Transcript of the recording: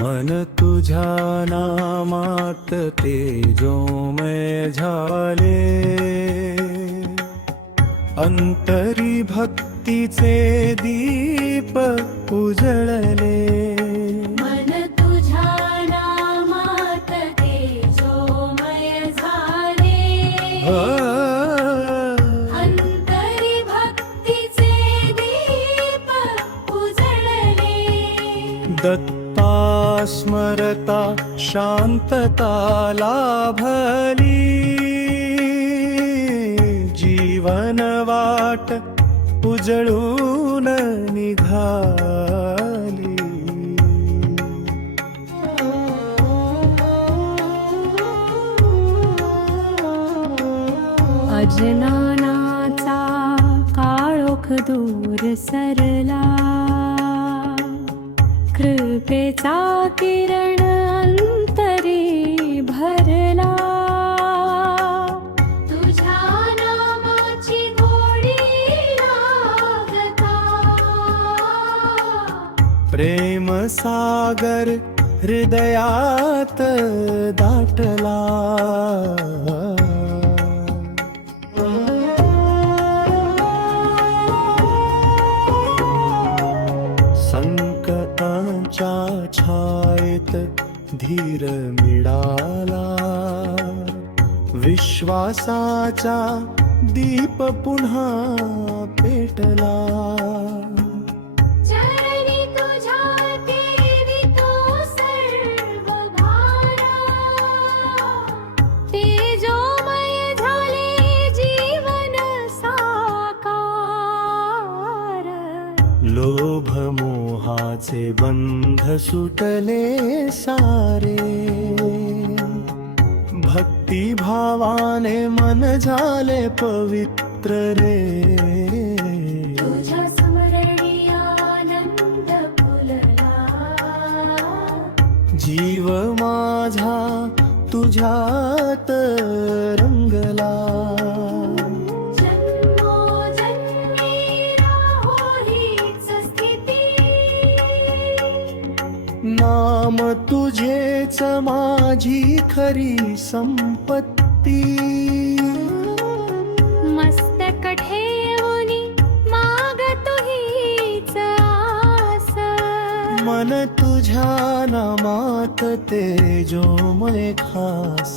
मन तुझ्या नामात तेजोमय झाले, अंतरी भक्तीचे दीप उजळले. मन तुझ्या नामात तेजोमय झाले, अंतरी भक्तीचे दीप उजळले. दत्ता स्मरता शांतता लाभली, जीवन वाट उजळून निघाली. अज्ञानाचा काळोख दूर सरला, कृपेचा किरण अंतरी भरला. तुझ्या नामाची गोडी लागता, प्रेम सागर हृदयात दाटला. संकटांच्या छायेत धीर मिळाला, विश्वासाचा दीप पुन्हा पेटला. चरणी तुझ्या ठेवितो सर्व भारा, तेजोमय झाले जीवन साकार. लोभ मोहाचे बंध सुटले सारे, भक्ती भावाने मन झाले पवित्र रे. तुझ्या स्मरणी आनंद फुलला, जीव माझा तुझ्यात रंगला. जन्मोजन्मी राहो हीच स्थिती, नाम तुझेच माझी खरी संपत्ती. मस्तक ठेवूनी मागतो हीच आस, मन तुझ्या नामात तेजोमय खास.